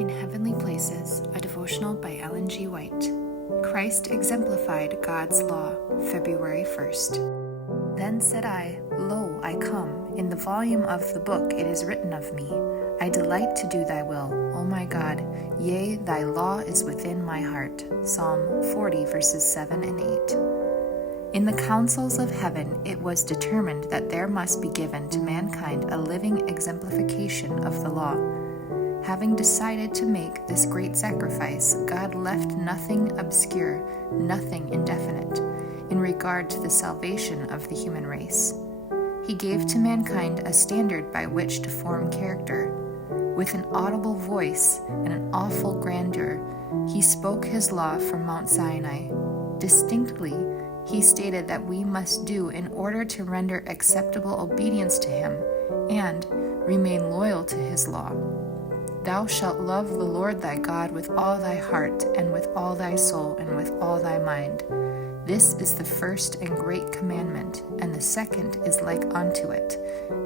In Heavenly Places, a devotional by Ellen G. White. Christ exemplified God's law, February 1st. Then said I, Lo, I come. In the volume of the book it is written of me. I delight to do thy will, O my God. Yea, thy law is within my heart. Psalm 40, verses 7 and 8. In the councils of heaven it was determined that there must be given to mankind a living exemplification of the law. Having decided to make this great sacrifice, God left nothing obscure, nothing indefinite, in regard to the salvation of the human race. He gave to mankind a standard by which to form character. With an audible voice and an awful grandeur, he spoke his law from Mount Sinai. Distinctly, he stated that we must do in order to render acceptable obedience to him and remain loyal to his law. Thou shalt love the Lord thy God with all thy heart, and with all thy soul, and with all thy mind. This is the first and great commandment, and the second is like unto it.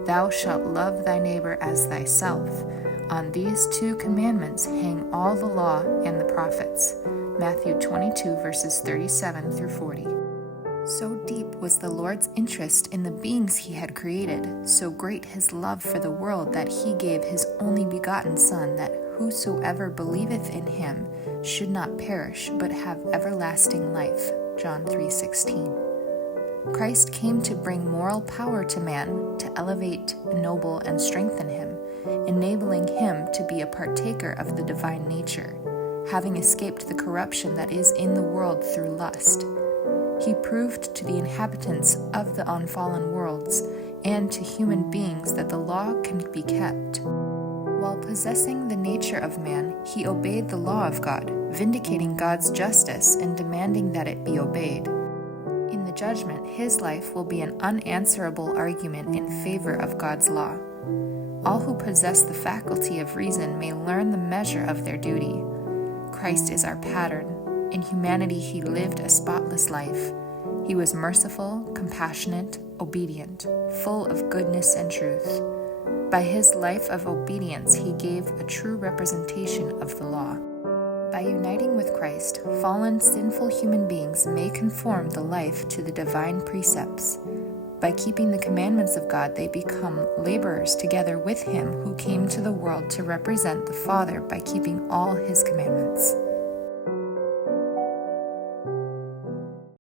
Thou shalt love thy neighbor as thyself. On these two commandments hang all the law and the prophets. Matthew 22, verses 37 through 40. So deep was the Lord's interest in the beings he had created, so great his love for the world, that he gave his only begotten Son, that whosoever believeth in him should not perish, but have everlasting life. John 3:16. Christ came to bring moral power to man, to elevate, ennoble, and strengthen him, enabling him to be a partaker of the divine nature, having escaped the corruption that is in the world through lust. He proved to the inhabitants of the unfallen worlds and to human beings that the law can be kept. While possessing the nature of man, he obeyed the law of God, vindicating God's justice and demanding that it be obeyed. In the judgment, his life will be an unanswerable argument in favor of God's law. All who possess the faculty of reason may learn the measure of their duty. Christ is our pattern. In humanity, he lived a spotless life. He was merciful, compassionate, obedient, full of goodness and truth. By his life of obedience, he gave a true representation of the law. By uniting with Christ, fallen, sinful human beings may conform the life to the divine precepts. By keeping the commandments of God, they become laborers together with him who came to the world to represent the Father by keeping all his commandments.